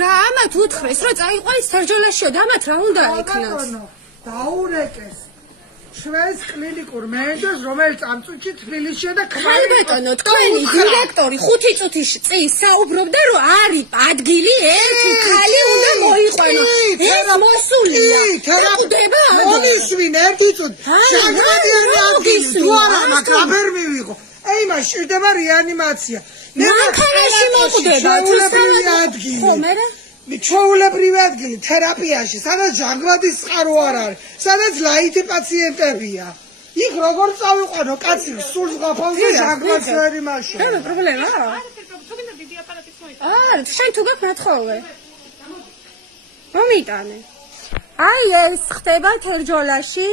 რა ამათ უთხრეს რომ წაიყვანეს სარჯოლაშიო და ამათ რა უნდა ეკნათ დაურეკეს შვენს კლინიკურ მენეჯერს რომელიც ამ წუთში თბილისშია და ბატონო თქვენი დირექტორი 5 წუთის წინ საუბრობდა რომ არის ადგილი ერთი ხალი უნდა მოიყვანოს ეს მოსულია თერაპია მომისვინ ერთი წუთი შეგრადიანი ადგილი თუ არა მაგ აბერ მივიღო ეი მას ჭირდება რეანიმაცია მანქანაში მოკვდება ადგილი ხო მე ჩვეულებრივი ადგილი თერაპიაში, სადაც ჟანგბადის წყარო არ არის, სადაც ლაითი პაციენტებია. იქ როგორ წავიყვანო კაცი სულ ზღაფონზე ჟანგბადს ვერ იმაშო. რა პრობლემაა? შენ თუ გაქვს მათხოვე. მომიტანე. აი ეს ხდება თერჯოლაში.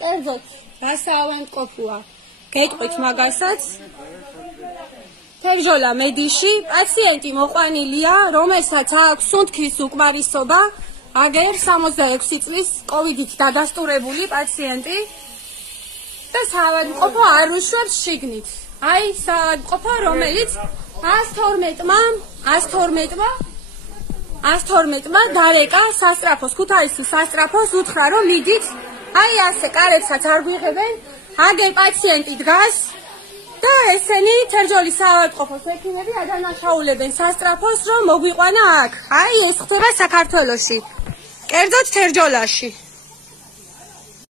კერძოდ, გასაავადმყოფოა. გეტყვით მაგასაც. თერჯოლა მედიში პაციენტი მოყვანილია, რომელსაც აქვს სუნთქვის უკმარისობა, აგერ 66 წლის კოვიდით დადასტურებული პაციენტი და საავადმყოფო არ უშვებს შიგნით. აი საავადმყოფო, რომელიც 112-მა დარეკა სასტრაფოს, ქუთაისის სასტრაფოს უთხრა რომ მიდით, აი ასე კარებსაც არ გვიღებენ, აგერ პაციენტი დგას და ესენი თერჯოლის საავადმყოფოს ექიმები ადანაშაულებენ სასტრაფოს რომ მოგვიყვანა აქ. აი ეს ხდება საქართველოში. კერძოდ თერჯოლაში.